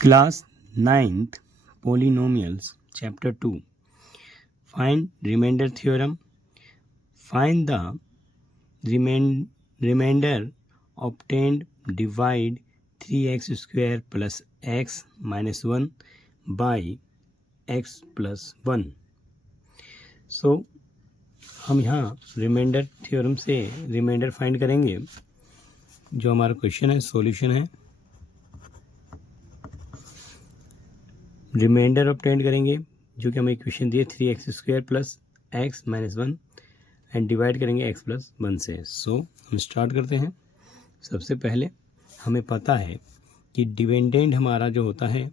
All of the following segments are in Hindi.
Class 9th Polynomials Chapter 2. Find remainder theorem. Find the remainder obtained. Divide 3x square plus x minus 1 by x plus 1. So हम यहाँ रिमाइंडर थ्योरम से रिमाइंडर फाइंड करेंगे. जो हमारा क्वेश्चन है सॉल्यूशन है. रिमाइंडर ऑब्टेन करेंगे जो कि हमें इक्वेशन दिए 3x square plus x minus 1 and divide करेंगे x प्लस 1 से. सो हम स्टार्ट करते हैं. सबसे पहले हमें पता है कि डिपेंडेंट हमारा जो होता है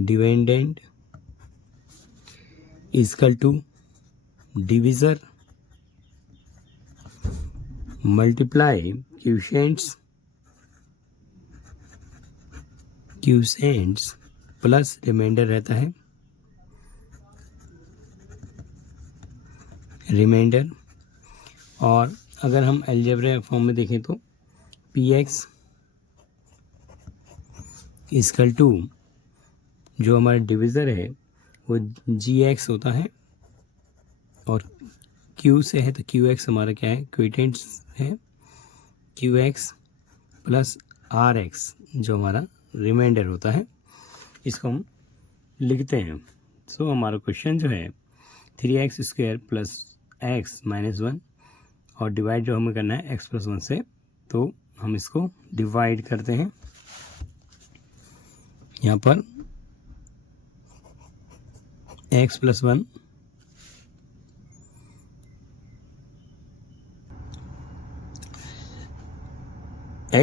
dependent equal to divisor multiply quotients plus remainder रहता है रिमाइंडर. और अगर हम अलजेब्रा फॉर्म में देखें तो px इक्वल टू जो हमारा डिविज़र है वो gx होता है और q से है तो qx हमारा क्या है क्विटेंट्स है qx प्लस rx जो हमारा रिमाइंडर होता है. इसको हम लिखते हैं. सो हमारा क्वेश्चन जो है 3x square plus x minus 1 और डिवाइड जो हमें करना है x प्लस 1 से. तो हम इसको डिवाइड करते हैं. यहाँ पर x प्लस 1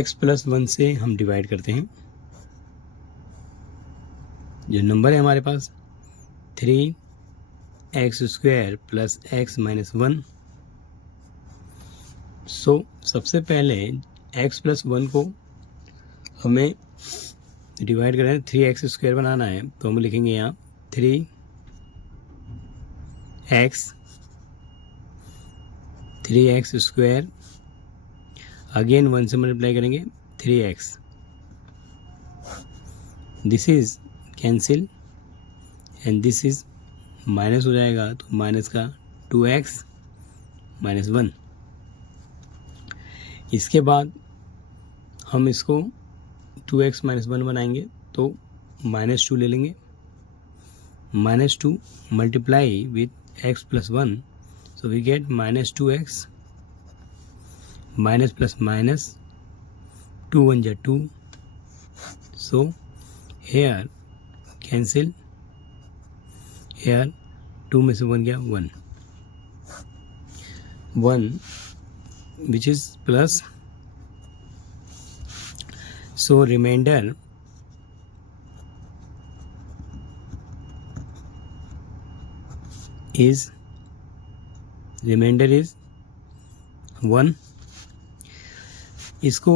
x प्लस 1 से हम डिवाइड करते हैं. जो नंबर है हमारे पास 3x square plus x minus 1. सो सबसे पहले x प्लस 1 को हमें डिवाइड करना है. 3x स्क्वायर बनाना है तो हम लिखेंगे यहाँ 3x स्क्वायर अगेन 1 से मल्टीप्लाई करेंगे 3x. This is cancel and this is minus हो जाएगा तो माइनस का 2x माइनस 1. इसके बाद हम इसको 2x माइनस 1 बनाएंगे तो माइनस 2 ले लेंगे. Minus 2 multiply with x plus 1 so we get minus 2x minus plus minus 2 1 जा 2. सो हेयर कैंसिल हेयर 2 में से 1 गया 1 which is plus. So remainder is 1. इसको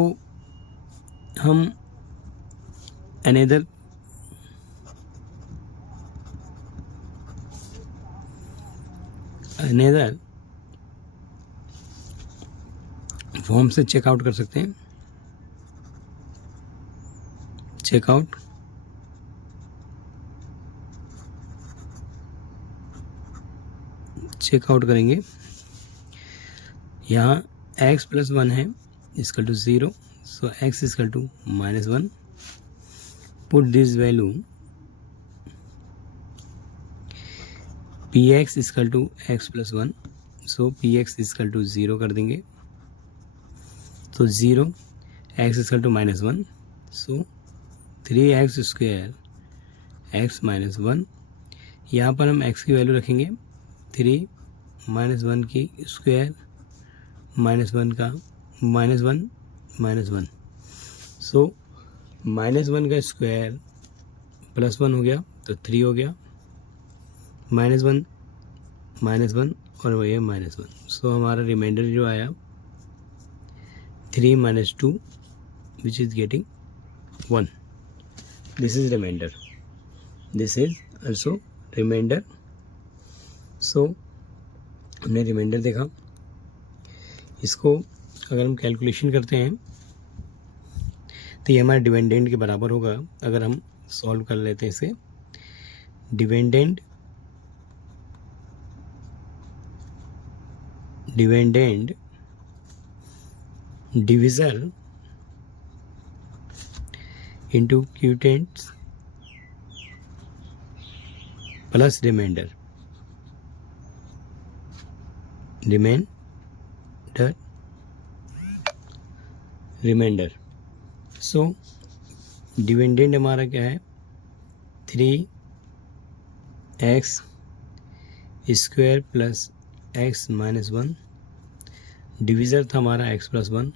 हम अनदर फॉर्म से चेकआउट कर सकते हैं. चेकआउट करेंगे. यहाँ x प्लस 1 है equal to 0. So x equal to minus 1. Put this value px equal to x plus 1. So px equal to 0 कर देंगे तो 0 x equal to minus 1. So 3x square x minus 1. यहाँ पर हम x की वैल्यू रखेंगे 3 माइनस 1 की स्क्वायर माइनस 1 का माइनस 1. सो माइनस 1 का स्क्वायर प्लस 1 हो गया तो 3 हो गया. माइनस 1 और वही है माइनस 1. सो हमारा रिमाइंडर जो आया 3 minus 2 which is getting 1. This is remainder. This is also remainder. So हमने रिमाइंडर देखा. इसको अगर हम कैलकुलेशन करते हैं तो ये हमारे डिपेंडेंट के बराबर होगा। अगर हम सॉल्व कर लेते हैं इसे, dependent divisor into quotients plus remainder so dependent हमारा क्या है, 3x square plus x minus 1, divisor था हमारा x प्लस 1,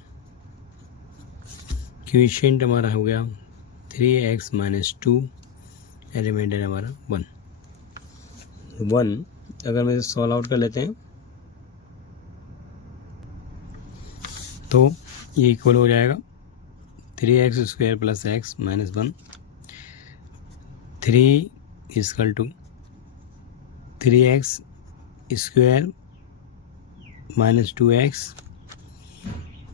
क्वेश्चन हमारा हो गया 3x माइनस 2, रिमाइंडर हमारा 1। अगर हम इसे सॉल्व आउट कर लेते हैं तो ये इक्वल हो जाएगा 3x square plus x minus 1, 3 equal to 3x square minus 2x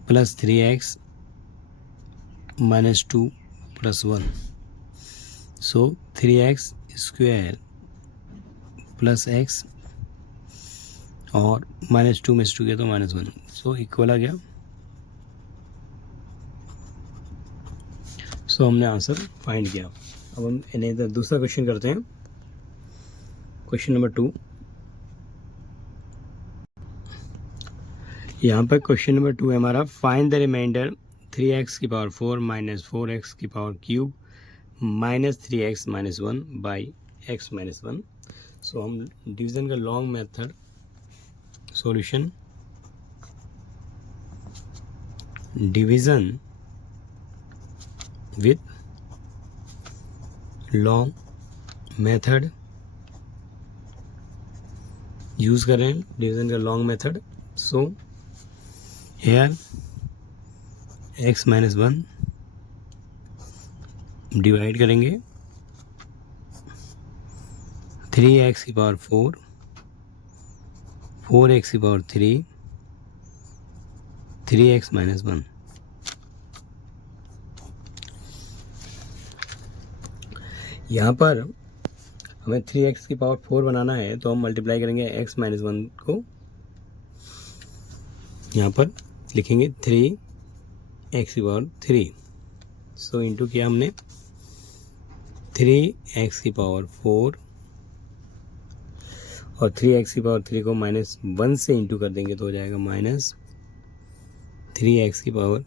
plus 3x minus 2 plus 1, so 3x square plus x और माइनस 2 में से 2 किया तो माइनस 1, सो इक्वल आ गया। सो हमने आंसर फाइंड किया। अब हम इन्हें दूसरा क्वेश्चन करते हैं, क्वेश्चन नंबर 2। यहाँ पर क्वेश्चन नंबर 2 है हमारा, फाइंड द रिमाइंडर 3x की पावर 4 माइनस 4x की power cube minus 3x minus 1 by x minus 1। सो हम डिवीज़न का long method solution, division with long method use कर रहे हैं, डिवीज़न का long method. So here x minus 1 divide करेंगे 3x की पावर 4, 4x की पावर 3, 3x माइनस 1। यहाँ पर हमें 3x की पावर 4 बनाना है तो हम मल्टीप्लाई करेंगे x माइनस 1 को, यहाँ पर लिखेंगे 3x की पावर 3, सो इंटू किया हमने 3x की पावर 4 और 3x की पावर 3 को माइनस 1 से इंटू कर देंगे तो हो जाएगा माइनस 3x की पावर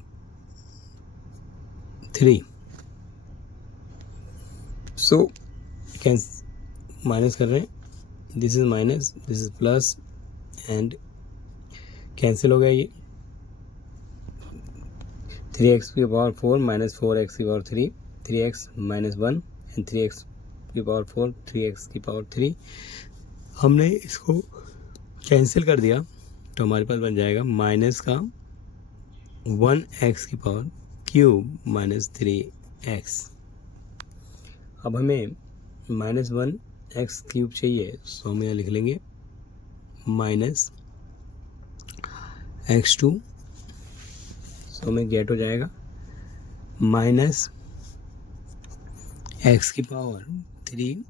3। सो कैन माइनस कर रहे हैं, this is minus, this is plus and cancel हो गया ये 3x की पावर 4 माइनस 4x की power 3, 3x minus 1 and 3x की पावर 4, 3x की पावर 3। हमने इसको कैंसिल कर दिया तो हमारे पास बन जाएगा माइनस का 1x की पावर क्यूब माइनस 3x। अब हमें माइनस 1x क्यूब चाहिए, सो हम यहाँ लिख लेंगे माइनस x2, सो हमें गेट हो जाएगा माइनस x की पावर 3,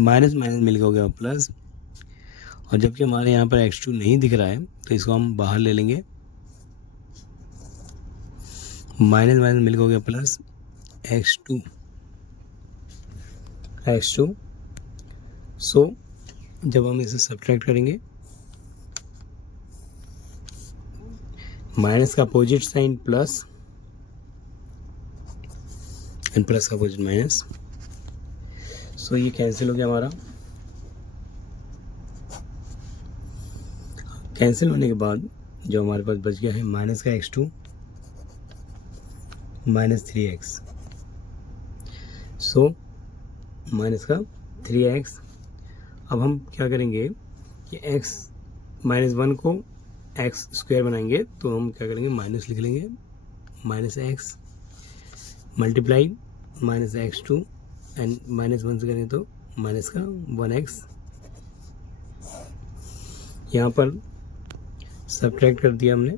माइनस माइनस मिल हो गया प्लस, और जबकि हमारे यहाँ पर x2 नहीं दिख रहा है तो इसको हम बाहर ले लेंगे, माइनस माइनस मिल हो गया प्लस x2। सो जब हम इसे सब्ट्रैक्ट करेंगे, माइनस का opposite sign plus and plus का अपोजिट माइनस, सो ये कैंसिल हो गया हमारा। कैंसिल होने के बाद जो हमारे पास बच गया है माइनस का x2 minus 3x, so minus का 3x। अब हम क्या करेंगे कि x माइनस 1 को x स्क्वायर बनाएंगे तो हम क्या करेंगे माइनस लिख लेंगे, minus x multiply minus x2 and minus 1 से करेंगे तो माइनस का 1x। यहाँ पर सब्ट्रैक्ट कर दिया हमने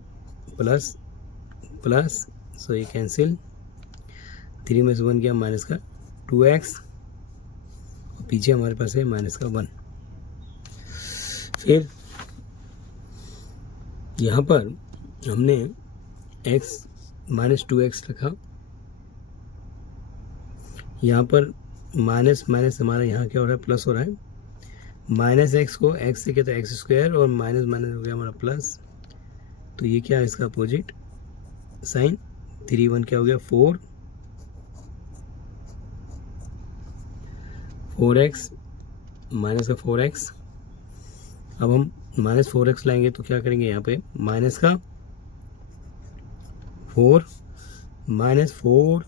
प्लस प्लस, सो ये कैंसिल, 3 में से 1 क्या, माइनस का 2x, और पीछे हमारे पास है माइनस का 1। फिर यहाँ पर हमने x माइनस 2x रखा, यहाँ पर माइनस माइनस हमारा यहाँ क्या हो रहा है, प्लस हो रहा है। माइनस एक्स को x से कहते हैं एक्स स्क्वायर, और माइनस माइनस हो गया हमारा प्लस, तो ये क्या है इसका अपोजिट साइन। 3 1 क्या हो गया 4x माइनस का 4x। अब हम माइनस 4x लाएंगे तो क्या करेंगे, यहाँ पे माइनस का 4 माइनस 4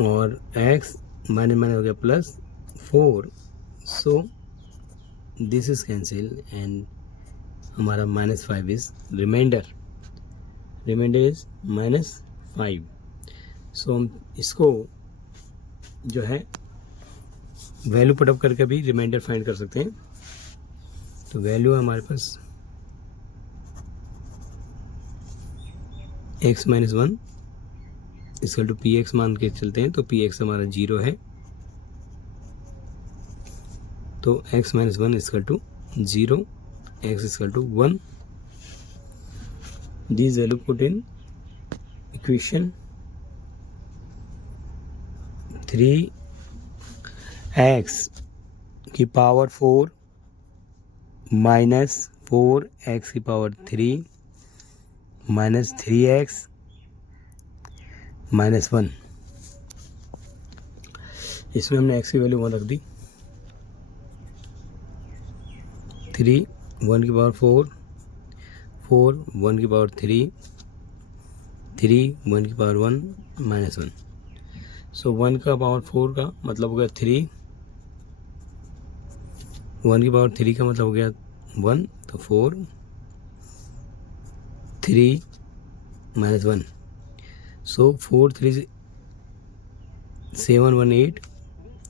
और x माइनस माइनस हो गया plus 4, so this is cancel and हमारा -5 इज रिमाइंडर इज -5। सो हम इसको जो है वैल्यू पुटअप करके भी रिमाइंडर फाइंड कर सकते हैं। तो वैल्यू है हमारे पास x minus 1 equal to P X मान के चलते हैं, तो पी एक्स हमारा 0 है, तो x minus 1 equal to 0, x equal to 1। This value put in equation 3x की पावर 4 माइनस 4x की पावर 3 माइनस 3x माइनस 1। इसमें हमने x की वैल्यू 1 रख दी। 3 1 की पावर 4 4 1 की पावर 3 3 1 की पावर 1 माइनस 1। सो 1 का पावर 4 का मतलब हो गया 3, 1 की पावर 3 का मतलब हो गया 1, तो 4 3 minus 1। So 4 3 7 1 8,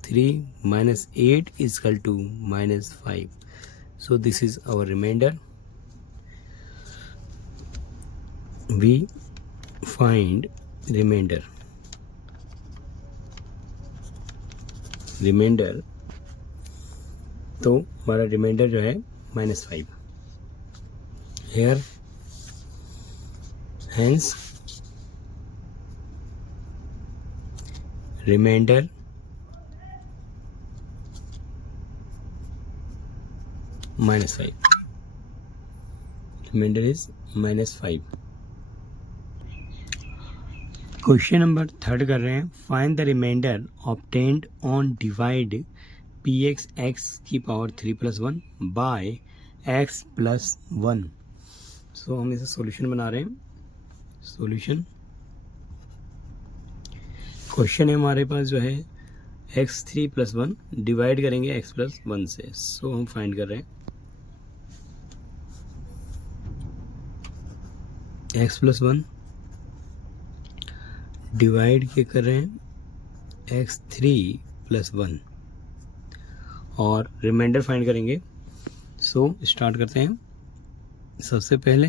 3 minus 8 is equal to -5. So this is our remainder. We find remainder. तो हमारा रिमाइंडर जो है -5 here, hence remainder -5. Remainder is -5. Question number 3 कर रहे हैं। Find the remainder obtained on divide px x की पावर 3+1 बाय x+1। सो हम इसे सॉल्यूशन बना रहे हैं। सॉल्यूशन क्वेश्चन है हमारे पास जो है x3+1 डिवाइड करेंगे x+1 से। सो हम फाइंड कर रहे हैं x+1 डिवाइड के कर रहे हैं x3+1 और रिमाइंडर फाइंड करेंगे। सो स्टार्ट करते हैं। सबसे पहले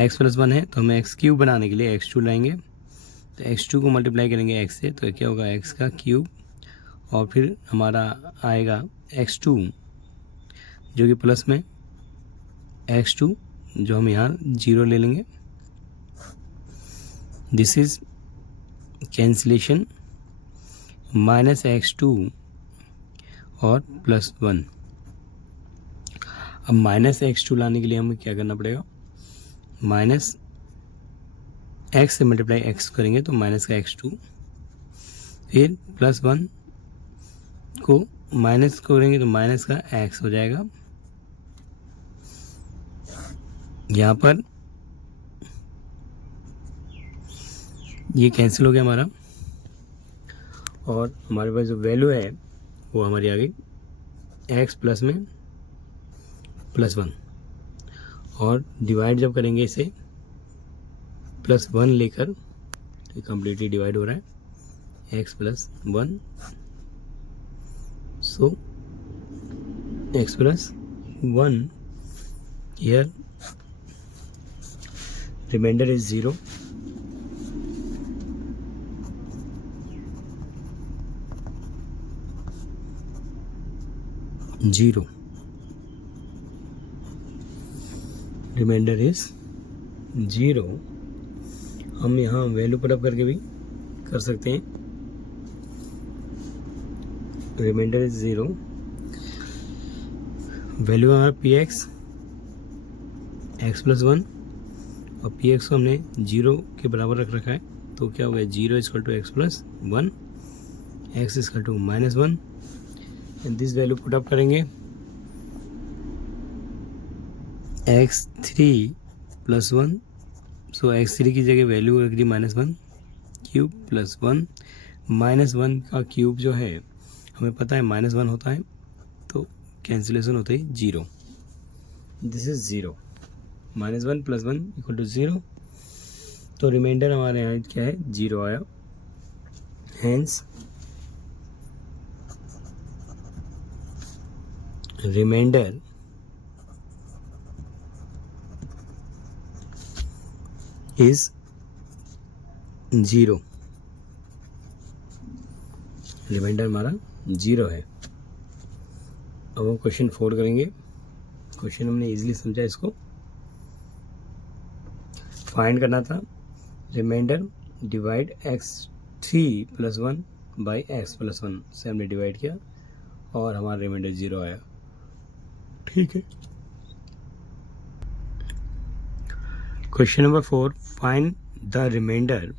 x+1 है तो हमें x³ बनाने के लिए x2 लाएंगे, तो x2 को मल्टीप्लाई करेंगे x से, तो क्या होगा x का क्यूब, और फिर हमारा आएगा x2 जो कि प्लस में x2 जो हम यहाँ 0 ले लेंगे। दिस इज कैंसिलेशन -x2 और +1। अब -x2 लाने के लिए हमें क्या करना पड़ेगा, माइनस x से मल्टीप्लाई x करेंगे तो माइनस का x2, फिर +1 को माइनस करेंगे तो माइनस का x हो जाएगा। यहाँ पर ये कैंसिल हो गया हमारा, और हमारे पास जो वैल्यू है वो हमारी आ गई x प्लस में +1, और डिवाइड जब करेंगे इसे +1 लेकर तो कम्प्लीटली डिवाइड हो रहा है x+1। So x+1 here, remainder is 0, 0, remainder is 0। हम यहाँ वैल्यू पुटअप करके भी कर सकते हैं। रिमाइंडर इज 0, वैल्यू हमारा पी एक्स प्लस 1 और पी एक्स को हमने 0 के बराबर रख रखा है, तो क्या हो गया 0 equal to X plus 1, X equal to -1 and this value put up करेंगे x3 प्लस 1, सो x3 की जगह वैल्यू रख दी -1 क्यूब प्लस 1, -1 का क्यूब जो है हमें पता है -1 होता है, तो कैंसिलेशन होता है 0, this is 0, -1 plus 1 equal to 0, तो रिमाइंडर हमारे यहाँ क्या है 0 आया, हैंस रिमाइंडर इज 0, रिमाइंडर हमारा 0 है। अब हम क्वेश्चन 4 करेंगे। क्वेश्चन हमने इजीली समझा, इसको फाइंड करना था remainder divide x3 plus 1 by x plus 1 से हमने डिवाइड किया और हमारा रिमाइंडर 0 आया। ठीक है। Question number 4, find the remainder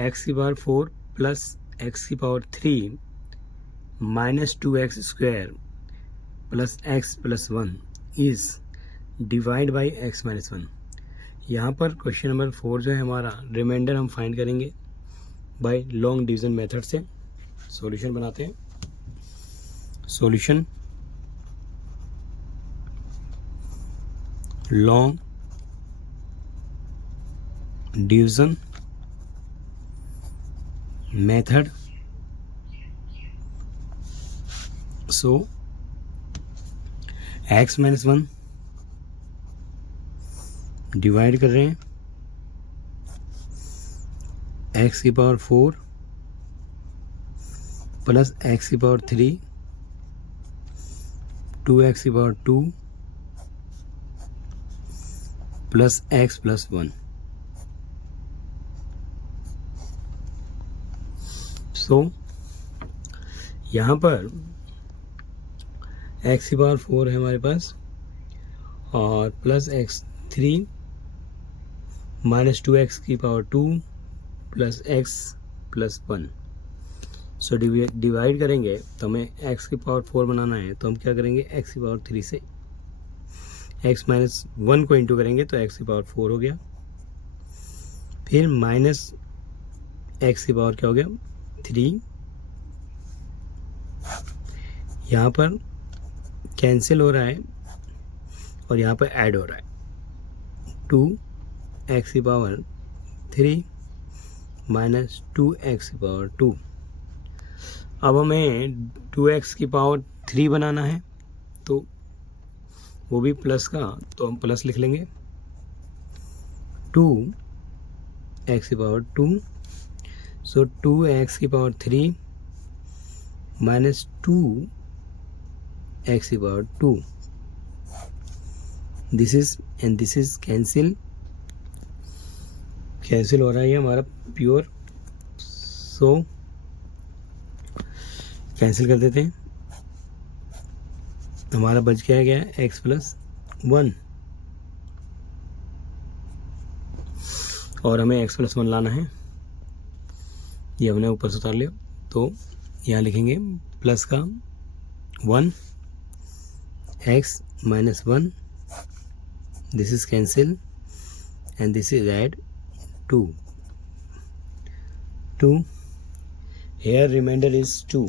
x की पावर 4 प्लस x की power 3 minus 2x square plus x plus 1 is divide by x minus 1। यहाँ पर क्वेश्चन नंबर 4 जो है हमारा रिमाइंडर हम फाइंड करेंगे बाय लॉन्ग डिवीजन मेथड से। सॉल्यूशन बनाते हैं। Solution long division method. So x minus 1 divide कर रहे हैं x की पावर 4 प्लस x की पावर 3 2x की power 2 plus x plus 1। So यहाँ पर x की पावर 4 है हमारे पास और प्लस x3 माइनस 2x की power 2 plus x plus 1। So divide करेंगे तो हमें x की पावर 4 बनाना है, तो हम क्या करेंगे x की पावर 3 से x माइनस 1 को इंटू करेंगे तो x की पावर 4 हो गया, फिर माइनस x की पावर क्या हो गया 3, यहाँ पर कैंसिल हो रहा है और यहाँ पर ऐड हो रहा है 2x की पावर 3 माइनस 2x की पावर 2। अब हमें 2x की पावर 3 बनाना है, तो वो भी प्लस का, तो हम प्लस लिख लेंगे 2x की पावर 2। सो 2x की पावर 3 माइनस 2x की power 2, this is and this is cancel हो रहा है ये हमारा प्योर। सो कैंसिल कर देते हैं, हमारा बच गया x प्लस 1 और हमें x प्लस 1 लाना है, ये हमने ऊपर से उतार लिया, तो यहाँ लिखेंगे प्लस का 1 x minus 1, this is cancel and this is add 2 here remainder is 2।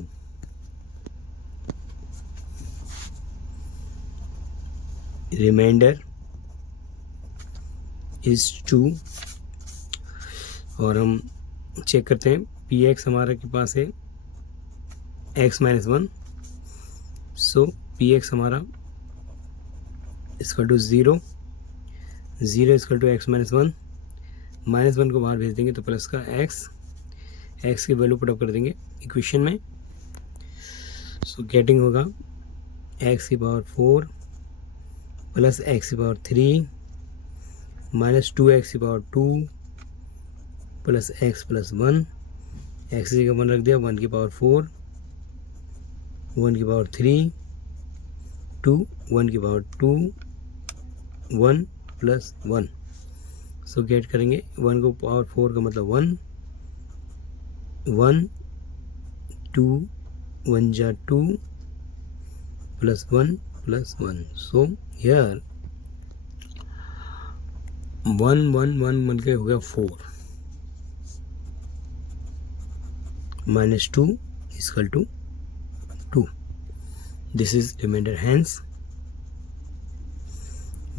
Remainder is 2 और हम चेक करते हैं पी एक्स हमारे के पास है x माइनस 1, सो पी एक्स हमारा इसका टू 0 इसका टू x माइनस 1, माइनस 1 को बाहर भेज देंगे तो प्लस का x की वैल्यू पुटअप कर देंगे इक्वेशन में। सो गेटिंग होगा एक्स की पावर 4 प्लस एक्स की पावर 3 माइनस 2x की power 2 plus x plus 1, x की जगह 1 रख दिया, 1 की पावर 4, 1 की पावर 3, 2, 1 की पावर 2, 1 प्लस 1। सो गेट करेंगे 1 को पावर 4 का मतलब 1, 1, 2, 1 जा 2 प्लस 1 प्लस 1। सो हियर 1 1 1 बन के हो गया 4 minus 2 equal to 2। This is remainder, hence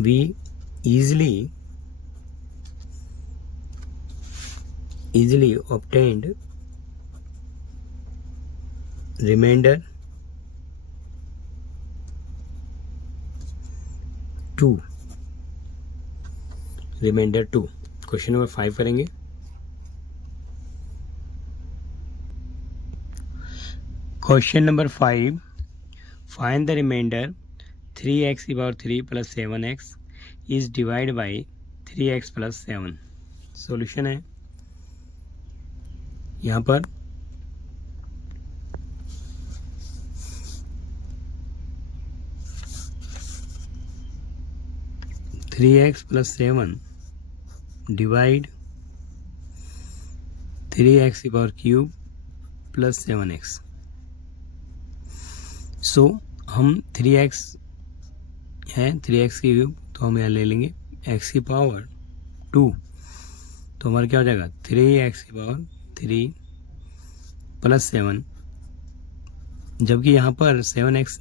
we easily obtained remainder 2। Remainder 2। Question number 5 करेंगे। Question number 5, find the remainder 3x की power 3 plus 7x is divide by 3x plus 7। Solution है यहाँ पर 3x प्लस 7 डिवाइड 3x की पावर क्यूब प्लस 7x। सो हम 3x है 3x की क्यूब, तो हम यहाँ ले लेंगे x की पावर 2, तो हमारा क्या हो जाएगा 3x की पावर 3 प्लस 7, जबकि यहाँ पर 7x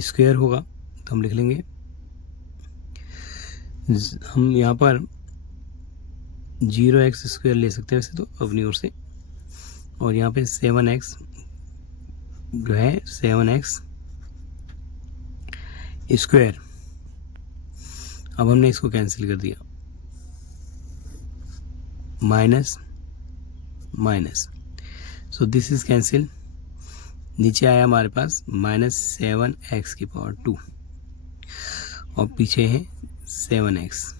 स्क्वायर होगा तो हम लिख लेंगे, हम यहाँ पर 0x स्क्वायर ले सकते हैं वैसे तो अपनी ओर से, और यहाँ पे 7x जो है 7x स्क्वायर, अब हमने इसको कैंसिल कर दिया, minus minus, so this is cancel, नीचे आया हमारे पास -7x की पावर 2 और पीछे है 7x।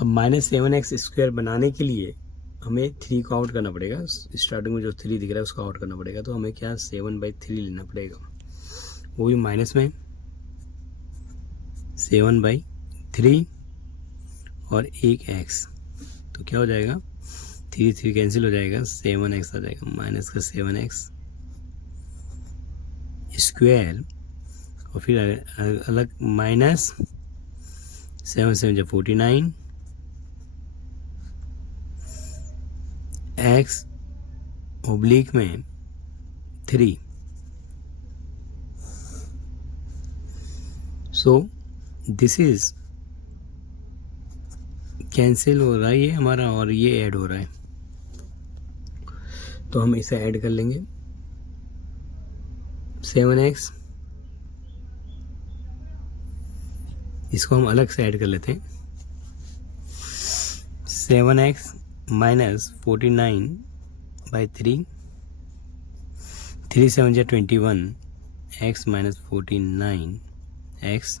अब -7x स्क्वायर बनाने के लिए हमें 3 को आउट करना पड़ेगा, स्टार्टिंग में जो 3 दिख रहा है उसको आउट करना पड़ेगा, तो हमें क्या 7/3 लेना पड़ेगा, वो भी माइनस में 7/3 और एक x, तो क्या हो जाएगा 3 कैंसिल हो जाएगा, 7x आ जाएगा, माइनस का 7x स्क्वायर और फिर अलग माइनस 7 7 49 x ओब्लिक में 3। सो दिस इज कैंसिल हो रहा है ये हमारा और ये ऐड हो रहा है, तो हम इसे ऐड कर लेंगे 7x, इसको हम अलग से ऐड कर लेते हैं, 7x minus 49/3, 3 7 21, x minus 49x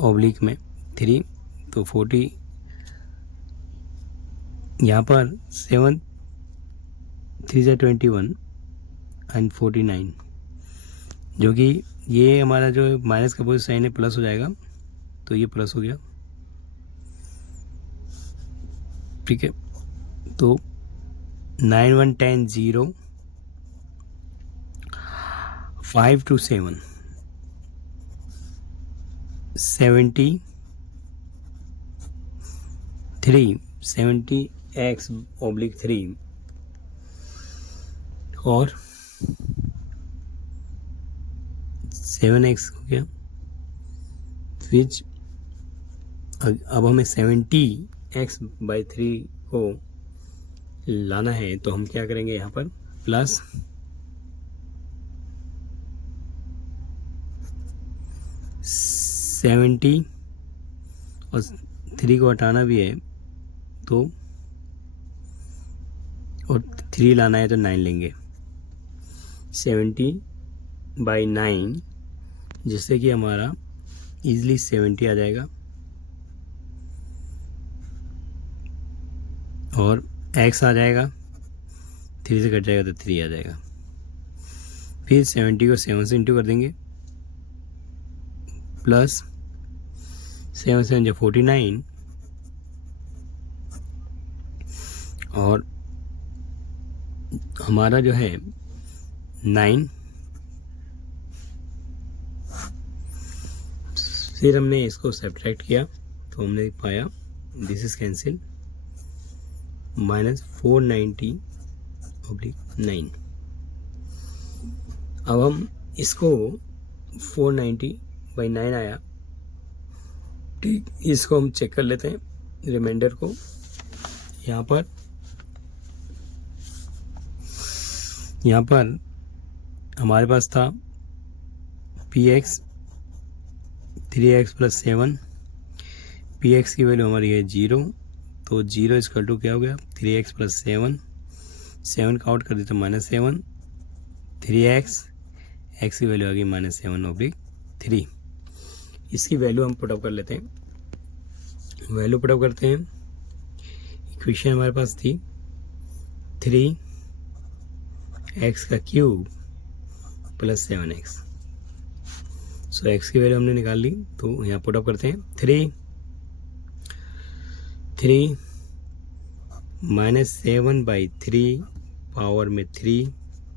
oblique में 3, तो 40 यहाँ पर 7 3 21 एंड 49, जो कि ये हमारा जो माइनस का अपोजिट साइन है प्लस हो जाएगा, तो ये प्लस हो गया, ठीक है। तो 9 1 10 0 5 2 7 70x ओब्लिक 3 और 7x हो गया, विच अब हमें 70x/3 को लाना है, तो हम क्या करेंगे यहाँ पर प्लस 70 और 3 को हटाना भी है, तो और 3 लाना है तो 9 लेंगे, 70/9, जिससे कि हमारा ईजिली 70 आ जाएगा, और x आ जाएगा, 3 से कट जाएगा तो 3 आ जाएगा। फिर 70 को 7 से इंटू कर देंगे, प्लस 7 7 जो 49, और हमारा जो है 9, फिर हमने इसको सब्ट्रैक्ट किया तो हमने पाया दिस इज कैंसिल, -490/9। अब हम इसको 490/9 आया, ठीक, इसको हम चेक कर लेते हैं रिमाइंडर को। यहाँ पर हमारे पास था px 3x + 7, px की वैल्यू हमारी है 0, तो 0 = क्या हो गया, 3x + 7, 7 का आउट कर देते -7, 3x, x की वैल्यू आ गई -7/3। इसकी वैल्यू हम पुटअप कर लेते हैं, वैल्यू पुटअप करते हैं। इक्वेशन हमारे पास थी 3x³ + 7x, सो x की वैल्यू हमने निकाल ली, तो यहाँ पुटअप करते हैं। 3 -7/3 पावर में 3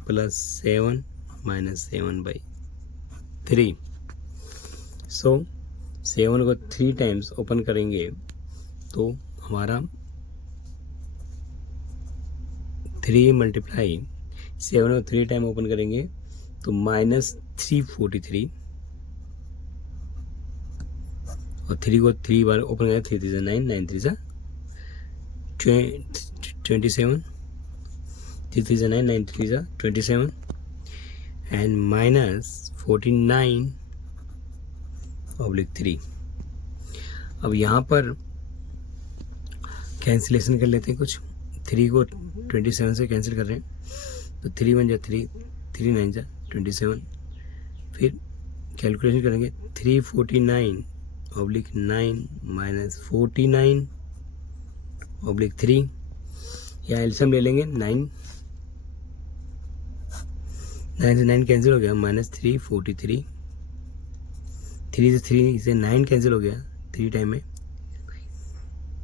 + 7 -7/3, सो 7 को 3 टाइम्स ओपन करेंगे तो हमारा 3 × 7 को 3 टाइम ओपन करेंगे तो -343, और 3 को 3 बार ओपन करेंगे, 3 3 9, 9 3 27, 3 3 9, 9 3 27, एंड -49/3। अब यहाँ पर कैंसिलेशन कर लेते हैं कुछ, 3 को 27 से कैंसिल कर रहे हैं, तो 3 1 3, 3 9 27, फिर कैलकुलेशन करेंगे 349/9 -49/3, या एलसीएम ले लेंगे, 9 से 9 कैंसिल हो गया, -343, 3 से 9 कैंसिल हो गया 3 टाइम में,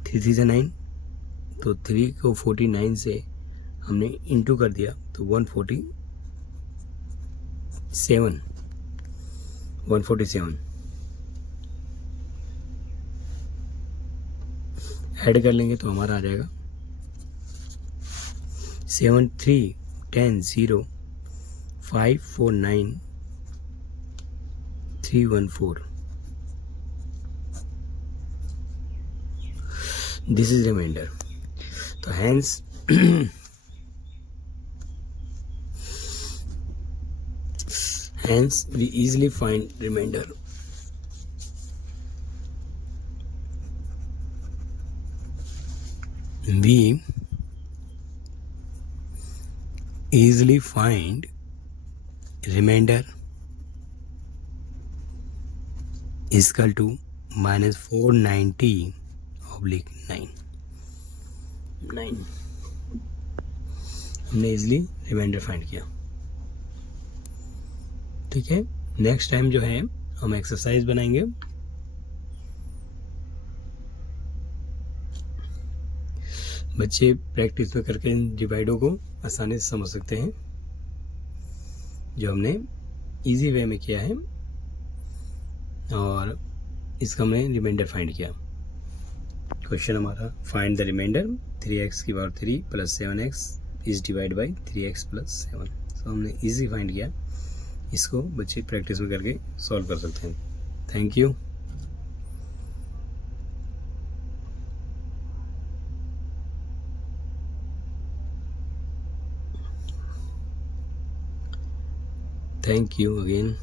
3 3 से 9, तो 3 को 49 से हमने इंटू कर दिया तो 147 ऐड कर लेंगे तो हमारा आ जाएगा 7 3 10 0 5 4 9 3 1 4। दिस इज रिमाइंडर, तो hence we easily find remainder. We easily find remainder is equal to -490/9। हमने इजिली रिमाइंडर फाइंड किया, ठीक है। नेक्स्ट टाइम जो है हम एक्सरसाइज बनाएंगे, बच्चे प्रैक्टिस में करके इन डिवाइडों को आसानी से समझ सकते हैं, जो हमने इजी वे में किया है, और इसका हमने रिमाइंडर फाइंड किया। क्वेश्चन हमारा find the remainder 3x³ + 7x is divide by 3x + 7। So हमने इजी फाइंड किया, इसको बच्चे प्रैक्टिस में करके सॉल्व कर सकते हैं। Thank you. Thank you again.